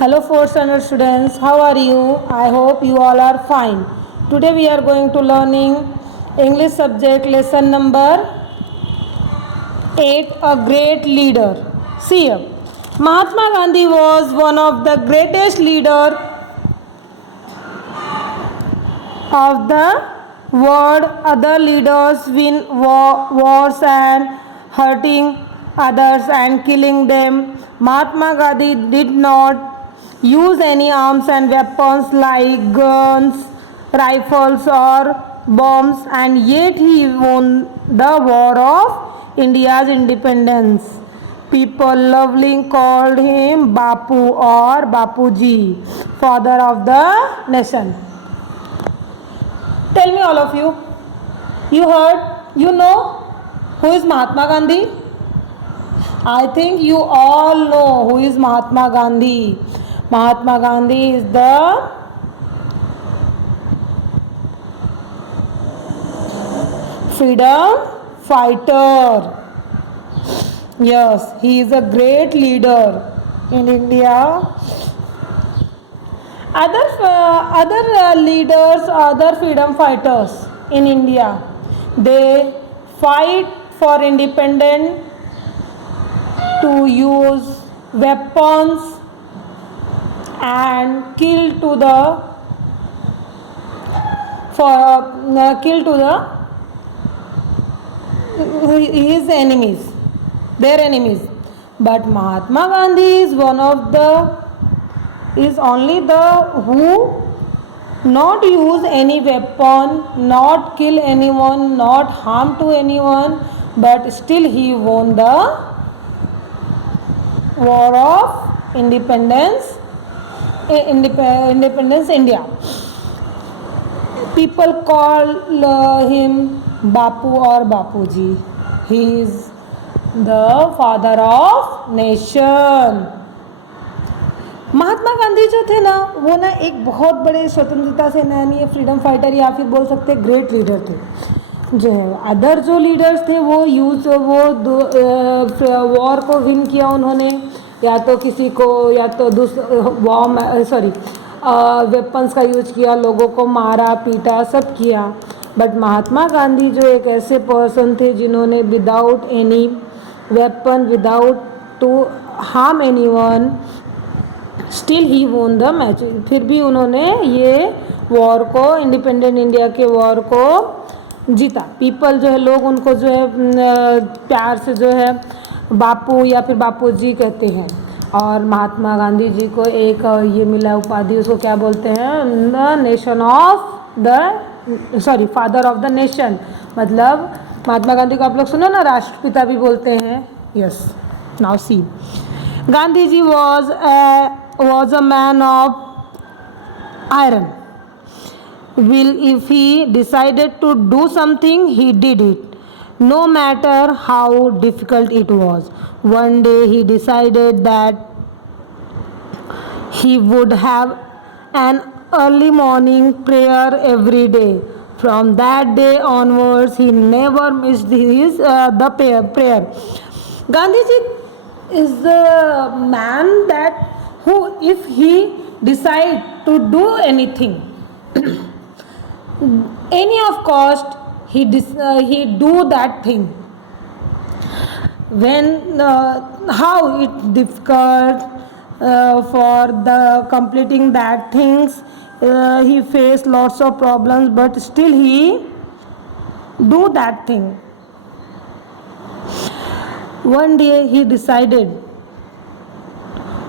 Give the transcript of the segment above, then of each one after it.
Hello, fourth standard students. How are you? I hope you all are fine. Today we are going to learning English subject lesson number 8. A great leader. See here. Mahatma Gandhi was one of the greatest leader of the world. Other leaders win wars and hurting others and killing them. Mahatma Gandhi did not use any arms and weapons like guns, rifles or bombs, and yet he won the war of India's independence. People lovingly called him Bapu or Bapuji, father of the nation. Tell me all of you heard, you know who is Mahatma Gandhi? I think you all know who is Mahatma Gandhi. Mahatma Gandhi is the freedom fighter. Yes, he is a great leader in India. Other leaders, other freedom fighters in India, they fight for independence to use weapons and kill to his enemies, their enemies. But Mahatma Gandhi is only the who not use any weapon, not kill anyone, not harm to anyone, but still he won the war of independence India. People call him Bapu or Bapuji. He is the father of nation. Mahatma Gandhi जो थे ना, वो ना एक बहुत बड़े स्वतंत्रता सेनानी, फ्रीडम फाइटर या फिर बोल सकते ग्रेट लीडर थे. जो है अदर जो लीडर्स थे वो वॉर को विन किया उन्होंने, या तो किसी को या तो वेपन्स का यूज किया, लोगों को मारा पीटा सब किया. बट महात्मा गांधी जो एक ऐसे पर्सन थे जिन्होंने without any weapon, without to harm anyone, still he won the match. फिर भी उन्होंने ये वॉर को, इंडिपेंडेंट इंडिया के वॉर को जीता. पीपल जो है, लोग उनको जो है प्यार से जो है बापू या फिर बापूजी कहते हैं. और महात्मा गांधी जी को एक ये मिला उपाधि, उसको क्या बोलते हैं, the nation of the father of the nation. मतलब महात्मा गांधी को आप लोग सुनो ना, राष्ट्रपिता भी बोलते हैं. Yes, now see, Gandhi ji was a man of iron. If he decided to do something, he did it, no matter how difficult it was. One day he decided that he would have an early morning prayer every day. From that day onwards, he never missed the prayer. Gandhi ji is the man that who, if he decide to do anything, any of cost, he do that thing. When how it difficult for the completing that things, he faced lots of problems, but still he do that thing. One day he decided,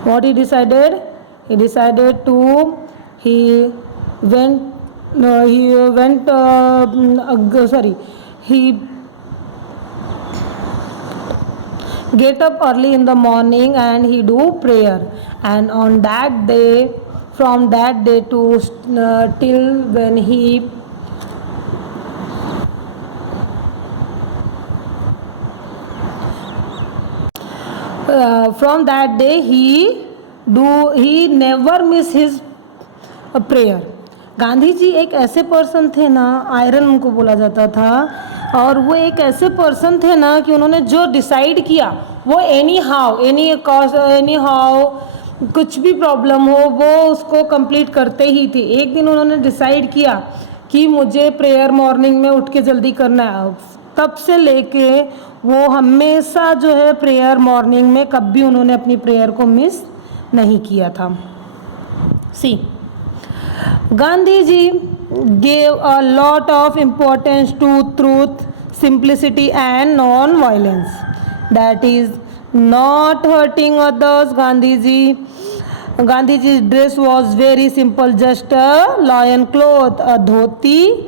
what he decided? He decided to, he get up early in the morning and he do prayer. And on that day, from that day to till when he from that day he never miss his prayer. Gandhi ji एक ऐसे person थे ना, iron उनको बोला जाता था, और वो एक ऐसे पर्सन थे ना कि उन्होंने जो डिसाइड किया वो एनी हाउ कुछ भी प्रॉब्लम हो वो उसको कंप्लीट करते ही थे। एक दिन उन्होंने डिसाइड किया कि मुझे प्रेयर मॉर्निंग में उठ के जल्दी करना है, तब से लेके वो हमेशा जो है प्रेयर मॉर्निंग में कभी उन्होंने अपनी प्रेयर को मिस नहीं किया था। सी, गांधी जी gave a lot of importance to truth, simplicity and non-violence. That is not hurting others. Gandhiji's dress was very simple, just a lion cloth, a dhoti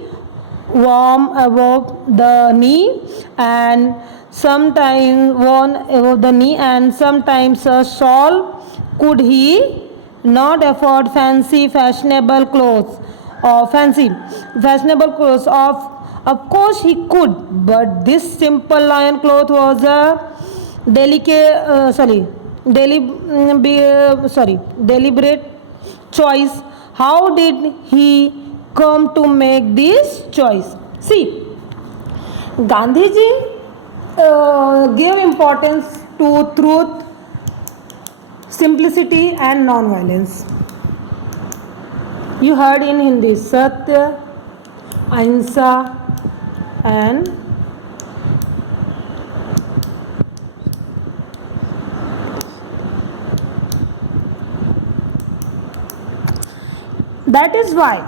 warm above the knee and sometimes worn above the knee and sometimes a shawl. Could he not afford fancy fashionable clothes or fashionable clothes? Of course he could, but this simple lion cloth was a deliberate choice. How did he come to make this choice? See, Gandhi ji gave importance to truth, simplicity and non-violence. You heard in Hindi Satya, Ahimsa and that is why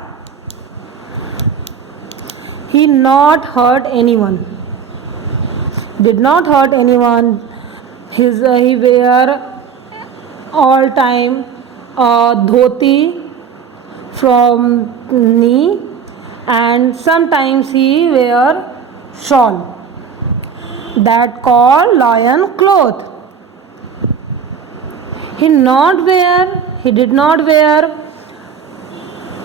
he not hurt anyone, did not hurt anyone. He wear all time dhoti from knee and sometimes he wear shawl that called lion cloth. He did not wear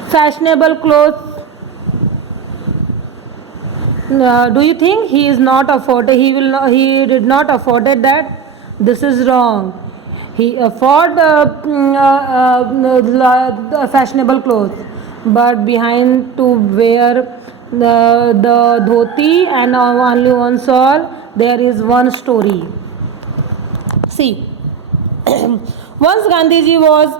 fashionable clothes. Do you think he is not afforded? He did not afforded that? This is wrong. He afford fashionable clothes, but behind to wear the dhoti and only one shawl, there is one story. See, once Gandhiji was,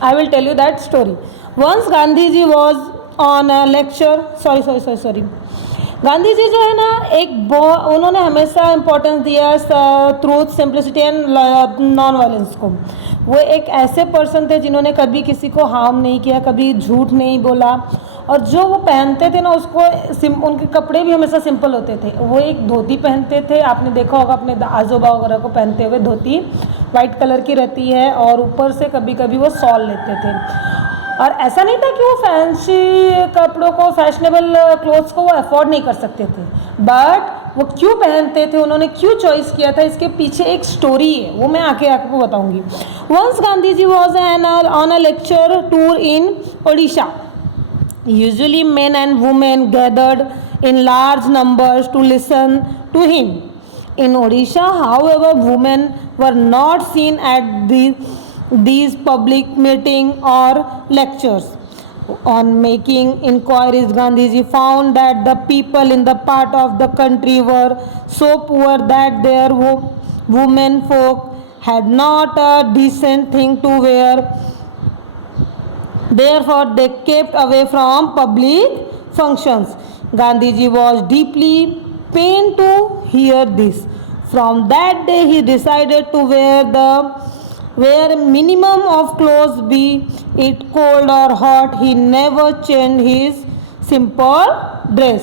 I will tell you that story. Once Gandhiji was on a lecture, sorry. Gandhi ji जो है ना उन्होंने हमेशा importance दिया truth, simplicity and non violence को। वो एक ऐसे पर्सन थे जिन्होंने कभी किसी को हार्म नहीं किया, कभी झूठ नहीं बोला, और जो वो पहनते थे ना उनके कपड़े भी हमेशा सिंपल होते थे। वो एक धोती पहनते थे, आपने देखा होगा अपने आजोबा वगैरह को पहनते हुए, धोती वाइट कलर की रहती है और ऊपर से कभी कभी वो शॉल लेते थे। और ऐसा नहीं था कि वो फैंसी कपड़ों को, फैशनेबल क्लोथ्स को वो अफोर्ड नहीं कर सकते थे, बट वो क्यों पहनते थे, उन्होंने क्यों चॉइस किया था, इसके पीछे एक स्टोरी है, वो मैं आके आपको बताऊंगी। Once Gandhi ji was on a lecture tour in Odisha. Usually men and women gathered in large numbers to listen to him. In Odisha, however, women were not seen at these public meetings or lectures. On making inquiries, Gandhiji found that the people in the part of the country were so poor that their women folk had not a decent thing to wear. Therefore, they kept away from public functions. Gandhiji was deeply pained to hear this. From that day, he decided to wear minimum of clothes, be it cold or hot. He never changed his simple dress.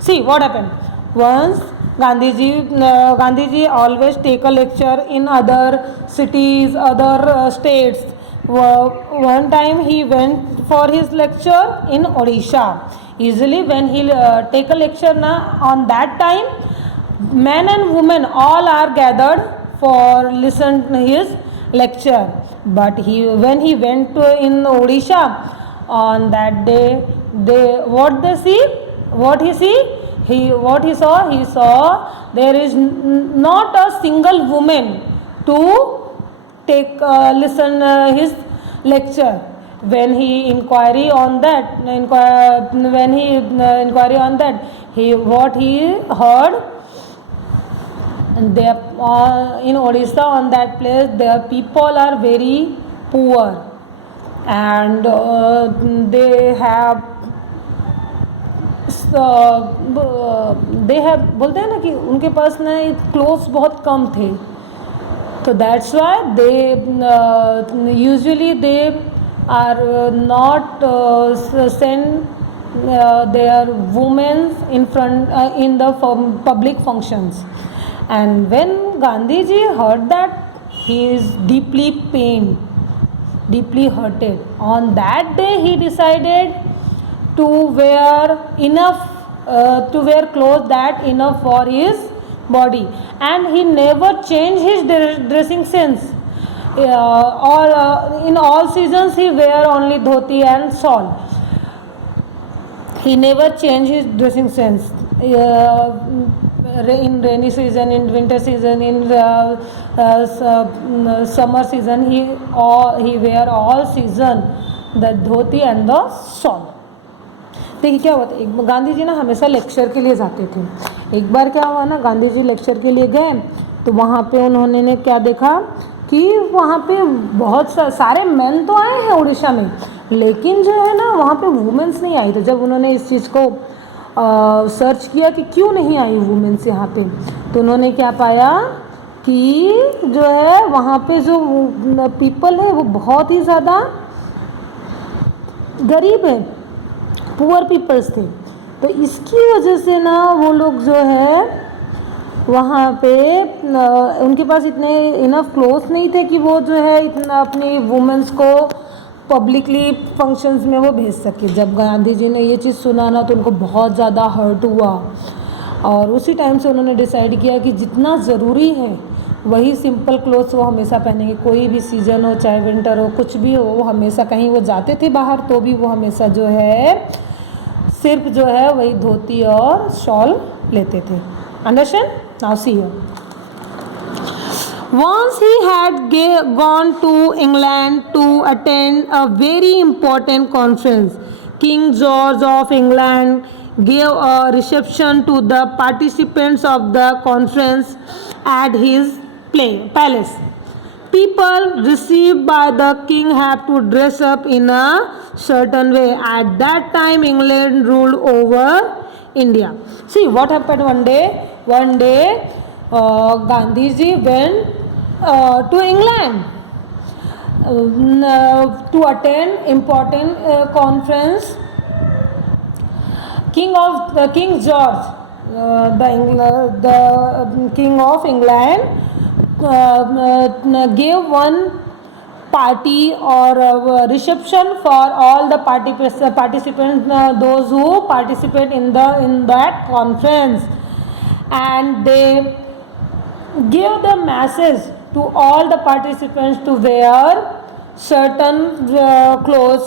See what happened. Once Gandhiji always take a lecture in other cities, other states. One time he went for his lecture in Odisha. Usually when he take a lecture on that time, men and women all are gathered for listen to his lecture. But when he went to in Odisha on that day, he saw there is not a single woman to take listen his lecture. When he inquiry on that, what he heard, and they in Odisha, on that place, their people are very poor, and they have they have बोलते हैं ना कि उनके पास ना clothes बहुत कम थे, तो that's why they usually they are not send their women in front in the public functions. And when Gandhiji heard that, he is deeply pained, deeply hurted. On that day he decided to wear enough to wear clothes that enough for his body, and he never changed his dressing sense. In all seasons he wear only dhoti and shawl. He never changed his dressing sense. In rainy season, in winter season, in summer season, he wear all season the dhoti and the shawl. देखिए क्या हुआ था, एक गांधी जी ना हमेशा lecture के लिए जाते थे. एक बार क्या हुआ ना, गांधी जी लेक्चर के लिए गए तो वहाँ पे उन्होंने ने क्या देखा कि वहाँ पे बहुत सारे मेन तो आए हैं उड़ीसा में, लेकिन जो है ना वहाँ पे वुमेन्स नहीं आई. तो जब उन्होंने इस चीज़ को सर्च किया कि क्यों नहीं आई वुमेन्स यहाँ पे, तो उन्होंने क्या पाया कि जो है वहाँ पे जो पीपल है वो बहुत ही ज़्यादा गरीब है, पुअर पीपल्स थे. तो इसकी वजह से ना वो लोग जो है वहाँ पे उनके पास इतने इनफ क्लोथ्स नहीं थे कि वो जो है इतना अपनी वुमेन्स को पब्लिकली फंक्शंस में वो भेज सके. जब गांधी जी ने ये चीज़ सुना ना तो उनको बहुत ज़्यादा हर्ट हुआ, और उसी टाइम से उन्होंने डिसाइड किया कि जितना ज़रूरी है वही सिंपल क्लोथ्स वो हमेशा पहनेंगे. कोई भी सीज़न हो, चाहे विंटर हो, कुछ भी हो, वो हमेशा कहीं वो जाते थे बाहर तो भी वो हमेशा जो है सिर्फ जो है वही धोती और शॉल लेते थे. Understand? Now see here. Once he had gone to England to attend a very important conference. King George of England gave a reception to the participants of the conference at his palace. People received by the king have to dress up in a certain way. At that time, England ruled over India. See what happened one day. One day, Gandhi ji went to England to attend important conference. King George, the King of England, gave one party or a reception for all the participants, those who participate in that conference, and they give the message to all the participants to wear certain clothes,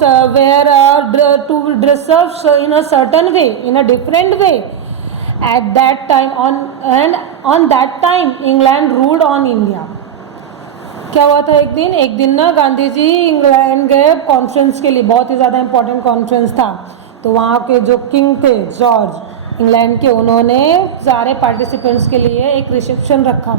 to dress up in a certain way, in a different way. At that time, on that time, England ruled on India. क्या हुआ था, एक दिन ना Gandhi ji England गए conference के लिए, बहुत ही ज़्यादा इम्पोर्टेंट कॉन्फ्रेंस था. तो वहाँ के जो किंग थे जॉर्ज इंग्लैंड के, उन्होंने सारे पार्टिसिपेंट्स के लिए एक रिसेप्शन रखा.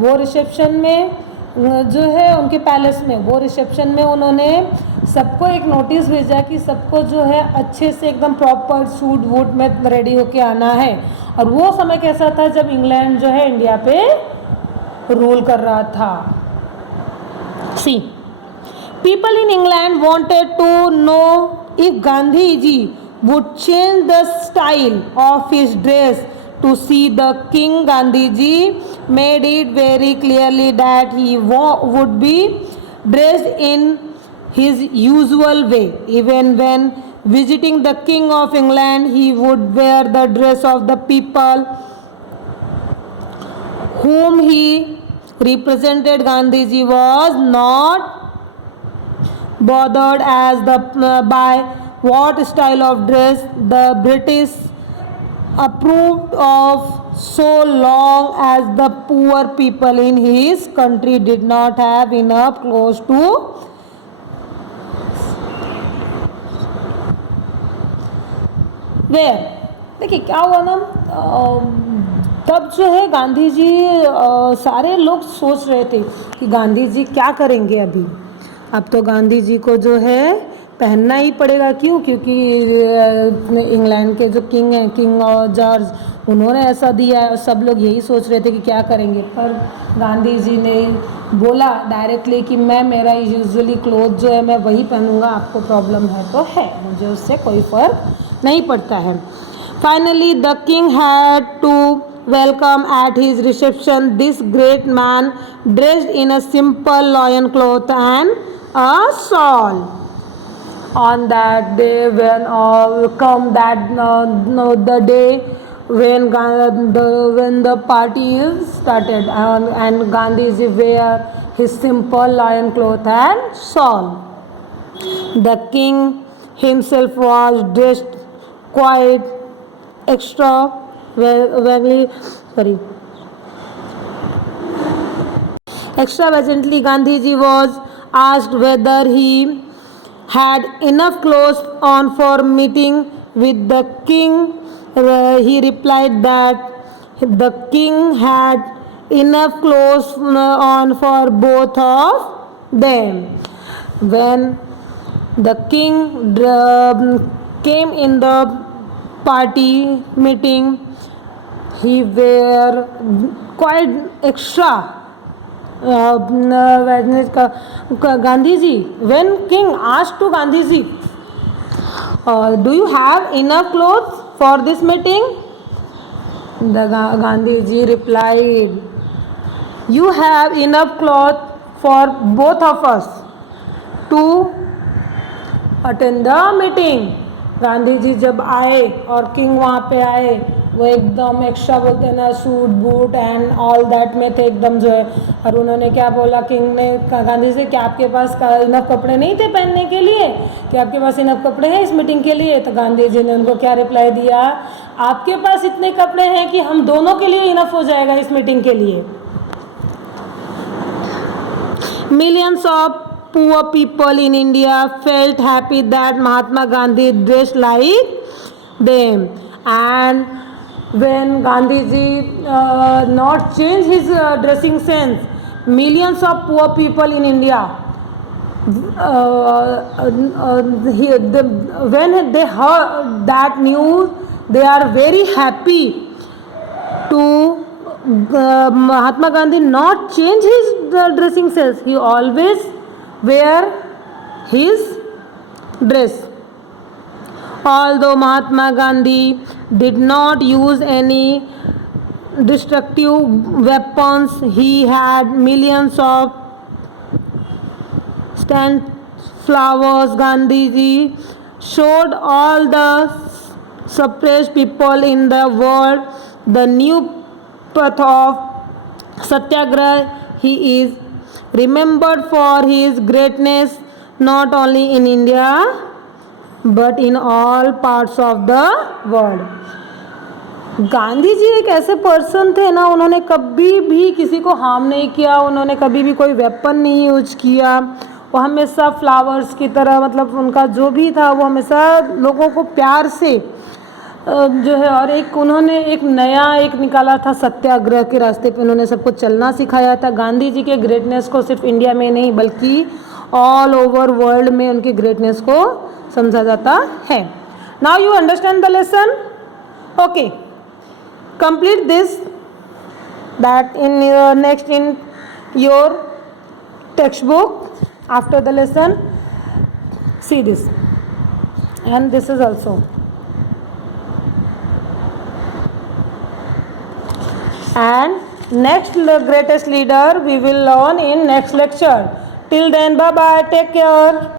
वो रिसेप्शन में जो है उनके पैलेस में, वो रिसेप्शन में उन्होंने सबको एक नोटिस भेजा कि सबको जो है अच्छे से एकदम प्रॉपर सूट वूट में रेडी होके आना है. और वो समय कैसा था जब इंग्लैंड जो है इंडिया पे रूल कर रहा था. See, people in England wanted to know if Gandhiji would change the style of his dress to see the king. Gandhiji made it very clearly that he would be dressed in his usual way. Even when visiting the King of England, he would wear the dress of the people whom he represented. Gandhiji was not bothered by what style of dress the British approved of, so long as the poor people in his country did not have enough clothes to wear. देखिए क्या हुआ ना, तब जो है गांधी जी सारे लोग सोच रहे थे कि गांधी जी क्या करेंगे अभी। अब तो गांधी जी को जो है पहनना ही पड़ेगा, क्यों? क्योंकि इंग्लैंड के जो किंग हैं, किंग जॉर्ज, उन्होंने ऐसा दिया है और सब लोग यही सोच रहे थे कि क्या करेंगे। पर गांधी जी ने बोला डायरेक्टली कि मैं मेरा यूजुअली क्लोथ जो है मैं वही पहनूंगा, आपको प्रॉब्लम है तो है, मुझे उससे कोई फ़र्क नहीं पड़ता है। Finally, the king had to welcome at his reception this great man dressed in a simple loin cloth and a shawl. On that day, when come that the day when the party is started, and Gandhiji wear his simple loin cloth and shawl. The king himself was dressed quite extravagantly. Gandhiji was asked whether he had enough clothes on for meeting with the king. He replied that the king had enough clothes on for both of them. When the king came in the party meeting, he were quite extra. Gandhiji, when king asked to Gandhiji, do you have enough clothes for this meeting? The Gandhiji replied, you have enough cloth for both of us to attend the meeting. Gandhi ji जब आए और king वहाँ पे आए, वो एकदम extra बोलते हैं ना, suit boot and all that में थे एकदम जो है। और उन्होंने क्या बोला, किंग ने गांधी से, कि आपके पास इनफ कपड़े नहीं थे पहनने के लिए, कि आपके पास इनफ कपड़े हैं इस मीटिंग के लिए? तो गांधी जी ने उनको क्या रिप्लाई दिया, आपके पास इतने कपड़े हैं कि हम दोनों के लिए इनफ हो जाएगा इस मीटिंग के लिए। Millions of poor people in India felt happy that Mahatma Gandhi dressed like them. And when Gandhiji not changed his dressing sense, millions of poor people in India, when they heard that news, they are very happy to Mahatma Gandhi not change his dressing sense. He always wear his dress. Although Mahatma Gandhi did not use any destructive weapons, he had millions of stand flowers. Gandhiji showed all the suppressed people in the world the new path of Satyagraha. He is remembered for his greatness not only in India but in all parts of the world. Gandhi ji एक ऐसे person थे ना, उन्होंने कभी भी किसी को harm नहीं किया, उन्होंने कभी भी कोई वेपन नहीं यूज किया, वो हमेशा फ्लावर्स की तरह, मतलब उनका जो भी था वो हमेशा लोगों को प्यार से जो है। और एक उन्होंने एक नया एक निकाला था, सत्याग्रह के रास्ते पे उन्होंने सबको चलना सिखाया था। गांधी जी के ग्रेटनेस को सिर्फ इंडिया में नहीं बल्कि ऑल ओवर वर्ल्ड में उनके ग्रेटनेस को समझा जाता है। Now you understand the lesson? Okay, complete this, that in next in your textbook after the lesson. See this, and this is also. And next greatest leader we will learn in next lecture. Till then, bye bye, take care.